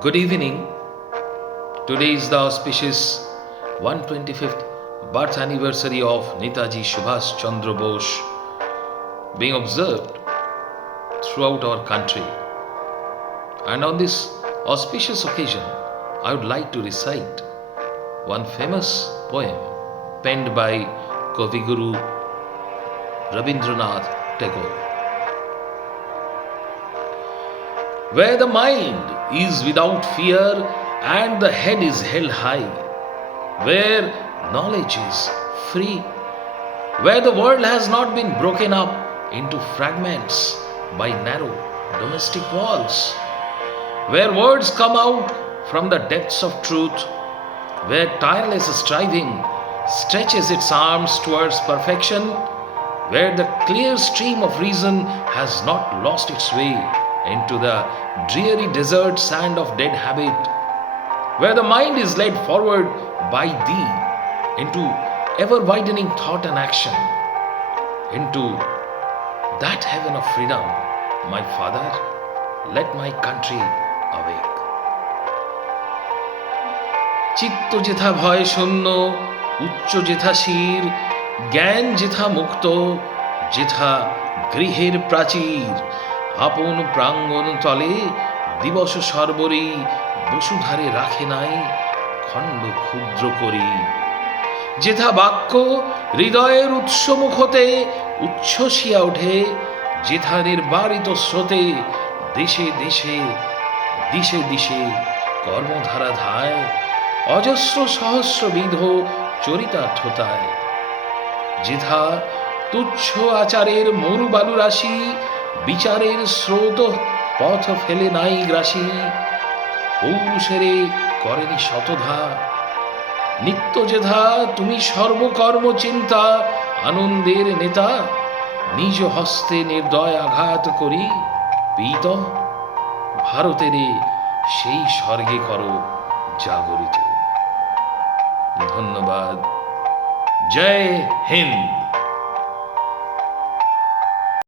Good evening. Today is the auspicious 125th birth anniversary of Netaji Subhash Chandra Bose being observed throughout our country. And on this auspicious occasion, I would like to recite one famous poem penned by Kavi Guru Rabindranath Tagore. Where the mind is without fear and the head is held high, where knowledge is free, where the world has not been broken up into fragments by narrow domestic walls, where words come out from the depths of truth, where tireless striving stretches its arms towards perfection, where the clear stream of reason has not lost its way into the dreary desert sand of dead habit, where the mind is led forward by thee into ever widening thought and action, into that heaven of freedom, my Father, let my country awake. চিত্ত যেথা ভয় শূন্য, উচ্চ যেথা শির, জ্ঞান যেথা মুক্ত, যেথা গৃহের প্রাচীর, আপন প্রাঙ্গণ তলে দিবস সর্বরে বসুধারে রাখে নাই খণ্ড ক্ষুদ্র করি, যেথা বাক্য হৃদয়ের উৎসমুখ হতে উচ্ছ্বসিয়া ওঠে, যেথা নির্বারিত স্রোতে দেশে দেশে দিশে দিশে কর্মধারা ধায়, অজস্র সহস্রবিধ চরিতার্থতায়, যেথা তুচ্ছ আচারের মরুবালু রাশি বিচারের স্রোত পথ ফেলে নাই গ্রাসী, পৌরুষেরে করেনি শতধা, নিত্য যেথা তুমি সর্বকর্ম চিন্তা আনন্দের নেতা, নিজ হস্তে নির্দয় আঘাত করি পীত ভারতেরে সেই স্বর্গে করো জাগরিত। ধন্যবাদ। জয় হিন্দ।